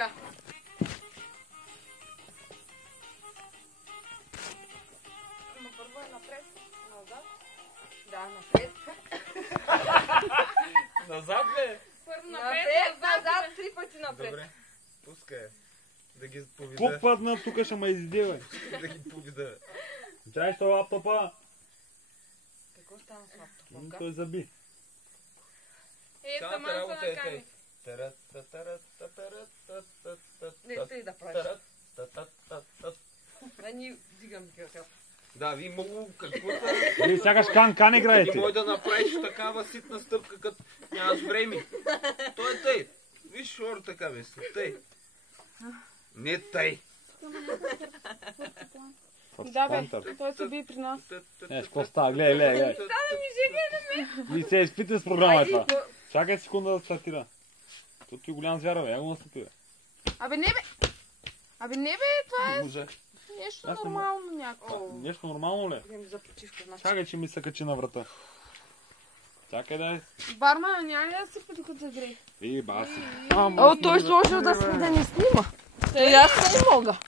Така. Но първо е напред, назад. Да, напред. Назад ли? Първо напред, назад, 3 пъти напред. Добре, пускай. Да ги повида. По-падна тук ще ме изиде, бе. Да ги повида. Чай, що лаптопа? Какво стана с лаптопа? Той заби. Ето, маса на камера. Не, тъй да правиш. Да ни дигам краката. Да, ви много каквото... Вие сякаш кан Не играете. може да направиш такава ситна стъпка, като нямаш време. Той е тъй. Виж шор така мисля. Тъй. Не тъй. Да, бе, той се би при нас. Не, какво става? Гледай. Ви се изпите с програма това. Чакай секунда да стартира. Тут ти голям звяра, бе. Я го настъпи, бе. Абе, не, бе. Абе, не, бе, това е Може. нещо нормално някакво. Нещо нормално ли? Идем за почивка, значи. Чакай, че ми се качи на врата. Чакай да е. Бармана, няма ли да сипе докато загрее? И баси. О, той сложил да не снима. И аз не мога.